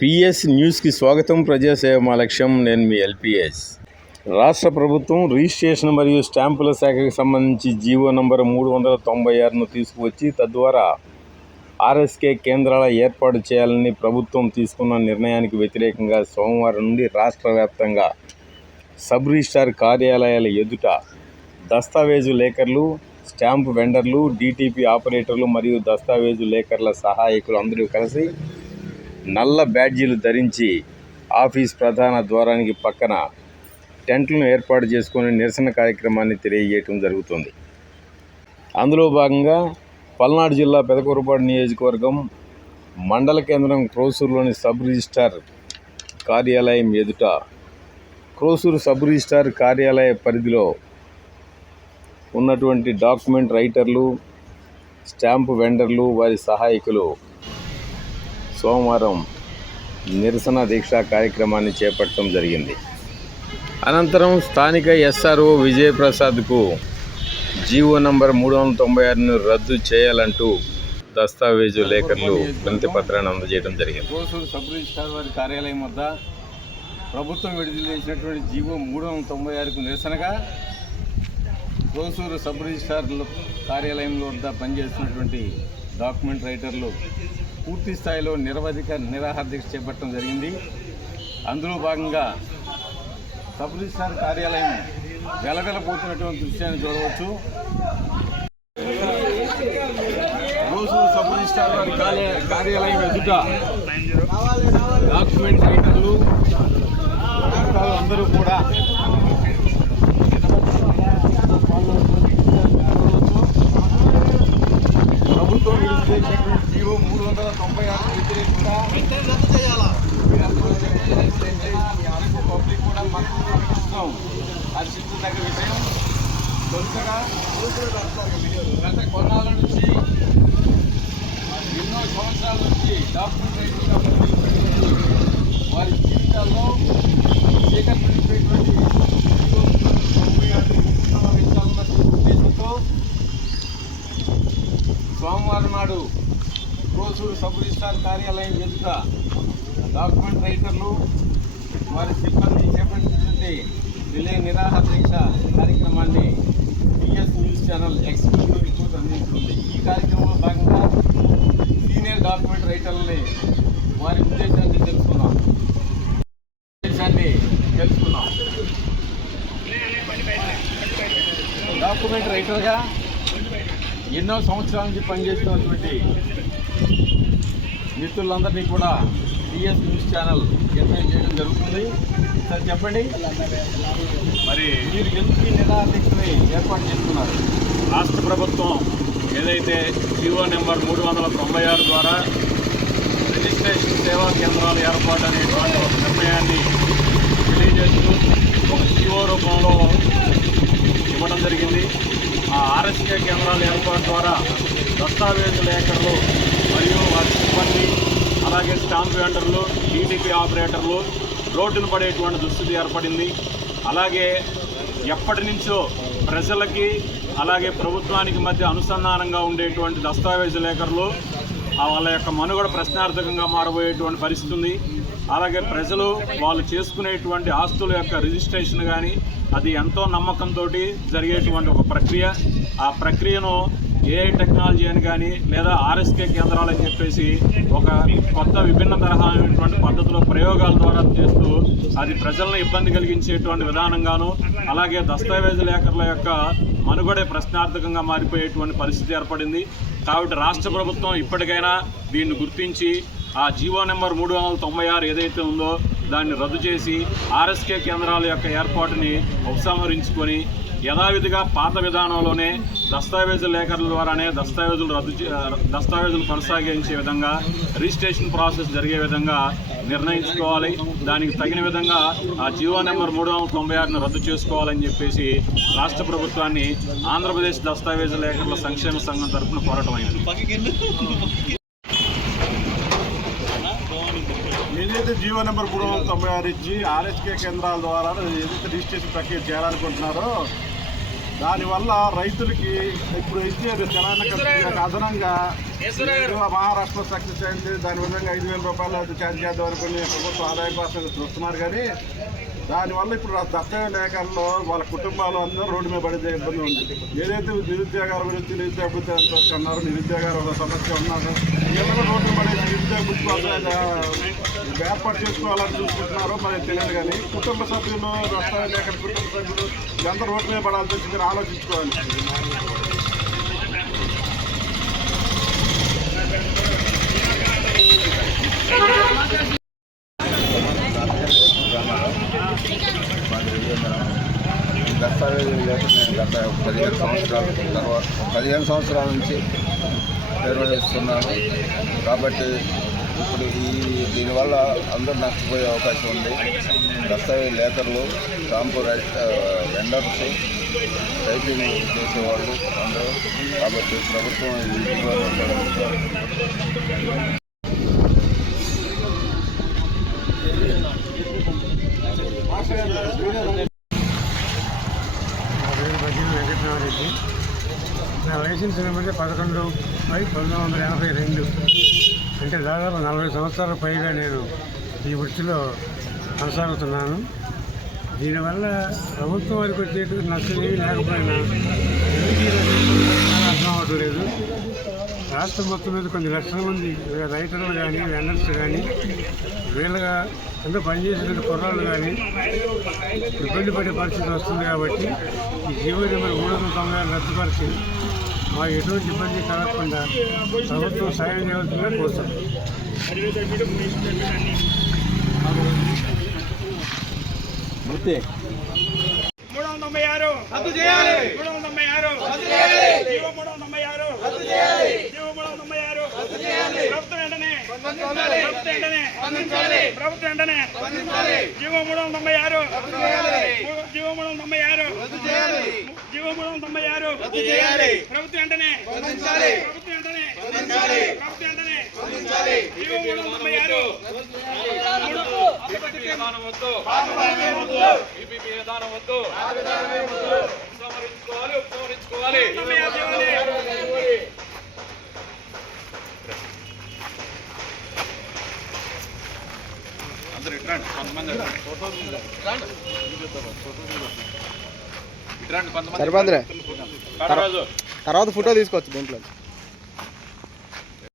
PS న్యూస్కి స్వాగతం. ప్రజాసేవ మా లక్ష్యం. నేను మీ ఎల్పిఎస్. రాష్ట్ర ప్రభుత్వం రిజిస్ట్రేషన్ మరియు స్టాంపుల శాఖకు సంబంధించి జీవో నంబర్ 396ను తీసుకువచ్చి తద్వారా ఆర్ఎస్కే కేంద్రాల ఏర్పాటు చేయాలని ప్రభుత్వం తీసుకున్న నిర్ణయానికి వ్యతిరేకంగా సోమవారం నుండి రాష్ట్ర వ్యాప్తంగా సబ్ రిజిస్ట్రార్ కార్యాలయాల ఎదుట దస్తావేజు లేఖర్లు, స్టాంపు వెండర్లు, డిటిపి ఆపరేటర్లు మరియు దస్తావేజు లేఖర్ల సహాయకులు అందరూ కలిసి నల్ల బ్యాడ్జీలు ధరించి ఆఫీస్ ప్రధాన ద్వారానికి పక్కన టెంట్లను ఏర్పాటు చేసుకుని నిరసన కార్యక్రమాన్ని తెలియజేయడం జరుగుతుంది. అందులో భాగంగా పల్నాడు జిల్లా పెదకూరపాడు నియోజకవర్గం మండల కేంద్రం క్రోసూరులోని సబ్ రిజిస్ట్రార్ కార్యాలయం ఎదుట క్రోసూరు సబ్ రిజిస్ట్రార్ కార్యాలయ పరిధిలో ఉన్నటువంటి డాక్యుమెంట్ రైటర్లు, స్టాంపు వెండర్లు, వారి సహాయకులు సోమవారం నిరసన దీక్షా కార్యక్రమాన్ని చేపట్టడం జరిగింది. అనంతరం స్థానిక ఎస్ఆర్ఓ విజయప్రసాద్కు జీవో నంబర్ 396ను రద్దు చేయాలంటూ దస్తావేజు లేఖర్లు వినతి పత్రాన్ని అందజేయడం జరిగింది. క్రోసూరు సబ్ రిజిస్ట్రార్ వారి కార్యాలయం వద్ద ప్రభుత్వం విడుదల చేసినటువంటి జీవో 396కు నిరసనగా క్రోసూరు సబ్ రిజిస్ట్రార్ కార్యాలయంలో వద్ద పనిచేస్తున్నటువంటి డాక్యుమెంట్ రైటర్లు పూర్తి స్థాయిలో నిరాహార దీక్ష చేపట్టడం జరిగింది. అందులో భాగంగా సబ్ రిజిస్ట్రార్ కార్యాలయం వెలవెలపోతున్నటువంటి దృశ్యాన్ని చూడవచ్చు. క్రోసూరు సబ్ రిజిస్ట్రార్ వారి కార్యాలయం ఎదుట డాక్యుమెంట్ రైటర్లు అందరూ కూడా ప్రభుత్వం విడుదల జీవో 396 వ్యతిరేకంగా పబ్లిక్ కూడా మనం హర్షించదగ్గ విషయం. తొలుతగా గత కొన్నాళ్ళ నుంచి ఎన్నో సంవత్సరాల నుంచి డాక్యుమెంట్ రైటర్లుగా వారి జీవితాల్లో సేకరించేటువంటి ఉద్దేశంతో సోమవారం నాడు క్రోసూరు సబ్ రిజిస్ట్రార్ కార్యాలయం ఎదుట డాక్యుమెంట్ రైటర్లు, వారి సిబ్బంది చేపట్టినటువంటి నిరాహార దీక్ష కార్యక్రమాన్ని PS news channel exclusive report అందిస్తుంది. ఈ కార్యక్రమంలో భాగంగా సీనియర్ డాక్యుమెంట్ రైటర్లని వారి ఉద్దేశాన్ని తెలుసుకున్నాం. డాక్యుమెంట్ రైటర్గా ఎన్నో సంవత్సరాల నుంచి పనిచేస్తున్నటువంటి మిత్రులందరినీ కూడా పిఎస్ న్యూస్ ఛానల్ ఇన్వైట్ చేయడం జరుగుతుంది. సార్ చెప్పండి, మరి మీరు ఎందుకు ఈ నిరాహార దీక్షని ఏర్పాటు చేస్తున్నారు? రాష్ట్ర ప్రభుత్వం ఏదైతే జీవో నెంబర్ 396 ద్వారా రిజిస్ట్రేషన్ సేవా కేంద్రాల ఏర్పాటు అనేటువంటి ఒక నిర్ణయాన్ని తెలియజేస్తూ ఒక జీవో రూపంలో ఇవ్వడం జరిగింది. ఆ ఆర్ఎస్కే కేంద్రాల ఏర్పాటు ద్వారా దస్తావేజు లేఖర్లు మరియు వారి సిబ్బంది, అలాగే స్టాంప్ వెండర్లు, డిటిపి ఆపరేటర్లు రోడ్డును పడేటువంటి దుస్థితి ఏర్పడింది. అలాగే ఎప్పటి నుంచో ప్రజలకి అలాగే ప్రభుత్వానికి మధ్య అనుసంధానంగా ఉండేటువంటి దస్తావేజు లేఖర్లు వాళ్ళ యొక్క మనుగడ ప్రశ్నార్థకంగా మారబోయేటువంటి పరిస్థితి ఉంది. అలాగే ప్రజలు వాళ్ళు చేసుకునేటువంటి ఆస్తుల యొక్క రిజిస్ట్రేషన్ కానీ అది ఎంతో నమ్మకంతో జరిగేటువంటి ఒక ప్రక్రియ. ఆ ప్రక్రియను ఏఐ టెక్నాలజీ అని కానీ లేదా ఆర్ఎస్కే కేంద్రాలు అని చెప్పేసి ఒక కొత్త విభిన్న తరహా అయినటువంటి పద్ధతిలో ప్రయోగాల ద్వారా చేస్తూ అది ప్రజలను ఇబ్బంది కలిగించేటువంటి విధానంగాను అలాగే దస్తావేజు లేఖర్ల యొక్క మనుగడే ప్రశ్నార్థకంగా మారిపోయేటువంటి పరిస్థితి ఏర్పడింది. కాబట్టి రాష్ట్ర ప్రభుత్వం ఇప్పటికైనా దీన్ని గుర్తించి ఆ జీవో నెంబర్ 396 ఏదైతే ఉందో దాన్ని రద్దు చేసి ఆర్ఎస్కే కేంద్రాల యొక్క ఏర్పాటుని ఉపసంహరించుకొని యథావిధిగా పాత విధానంలోనే దస్తావేజు లేఖర్ల ద్వారానే దస్తావేజులు కొనసాగించే విధంగా రిజిస్ట్రేషన్ ప్రాసెస్ జరిగే విధంగా నిర్ణయించుకోవాలి. దానికి తగిన విధంగా ఆ జీవో నెంబర్ 396ను రద్దు చేసుకోవాలని చెప్పేసి రాష్ట్ర ప్రభుత్వాన్ని ఆంధ్రప్రదేశ్ దస్తావేజు లేఖర్ల సంక్షేమ సంఘం తరఫున కోరటమైనది. ఏదైతే జీవో నెంబర్ 396 ఇచ్చి ఆర్ఎస్కే కేంద్రాల ద్వారా ఏదైతే రిజిస్ట్రేషన్ ప్రక్రియ చేయాలనుకుంటున్నారో దానివల్ల రైతులకి ఇప్పుడు ఇచ్చేది తెలంగాణ అదనంగా మహారాష్ట్ర సక్సెస్ అయింది. దాని విధంగా 5,000 రూపాయలు ఛార్జ్ చేద్దాం అనుకుని ప్రభుత్వం ఆదాయ కోసం చూస్తున్నారు. కానీ దానివల్ల ఇప్పుడు దత్తయ లేఖల్లో వాళ్ళ కుటుంబాలు అందరూ రోడ్డు మీద పడితే ఇబ్బంది ఉంది. ఏదైతే నిరుద్యోగాల గురించి నిరుద్యోగ వృత్తి ఎంత అన్నారు, నిరుద్యోగాలు ఒక సమస్య ఉన్నారు. ఏమైనా రోడ్డు పడి నిరుద్యోగ వృత్తి ఏర్పాటు చేసుకోవాలని చూసుకుంటున్నారో మరి తెలియదు. కానీ కుటుంబ సభ్యులు దత్తయ లేఖ కుటుంబ సభ్యులు ఎంత రోడ్డు మీద పడాల్సి వచ్చింది ఆలోచించుకోవాలి. దస్తావేజీ లేకుండా నేను గత 15 సంవత్సరాల నుంచి నిర్వహిస్తున్నాను. కాబట్టి ఇప్పుడు దీనివల్ల అందరూ నష్టపోయే అవకాశం ఉంది. దస్తావేజీ లేఖర్లు, స్టాంపు వెండర్స్, టైపింగ్ చేసేవాళ్ళు అందరూ. కాబట్టి ప్రభుత్వం వెంకటరామరెడ్డి. నా లైసెన్స్ నెంబర్ 11/1982. అంటే దాదాపు 40 సంవత్సరాల పైగా నేను ఈ వృత్తిలో కొనసాగుతున్నాను. దీనివల్ల ప్రభుత్వం వారికి వచ్చేటువంటి నష్టం ఏమీ లేకపోయినా అర్థం అవ్వట్లేదు. రాష్ట్రం మొత్తం మీద కొన్ని లక్షల మంది రైతులు కానీ వెండర్స్ కానీ వీళ్ళగా ఎంతో పనిచేసిన కుర్రాళ్ళు కానీ ఇబ్బంది పడే పరిస్థితి వస్తుంది. కాబట్టి ఈ జీవో నెంబర్ 396 రద్దుపరిచి మాకు ఎటువంటి ఇబ్బంది కలగకుండా ప్రభుత్వం సాయం చేయవలసిందిగా కోరుతాం. మూర్తి 396 రద్దు చేయాలి. 396 రద్దు చేయాలి. జీవో 396 రద్దు చేయాలి. జీవో 396 రద్దు చేయాలి. ప్రభుత్వం వెంటనే స్పందించాలి. ప్రభుత్వం వెంటనే స్పందించాలి. ప్రభుత్వం వెంటనే స్పందించాలి. జీవో 396 రద్దు చేయాలి. జీవో 396 రద్దు చేయాలి. జీవో 396 రద్దు చేయాలి. ప్రభుత్వం వెంటనే స్పందించాలి. ప్రభుత్వం వెంటనే స్పందించాలి. ప్రభుత్వం వెంటనే స్పందించాలి. జీవో 396 విధానం వద్దు, ఈపీపీ విధానం వద్దు, ఉపసంహరించుకోవాలి. అందరూ ఇట్రండి, కొంతమంది సరిపోద్దులే, కర్రాజు తర్వాత ఫోటో తీసుకోవచ్చు దీంట్లో.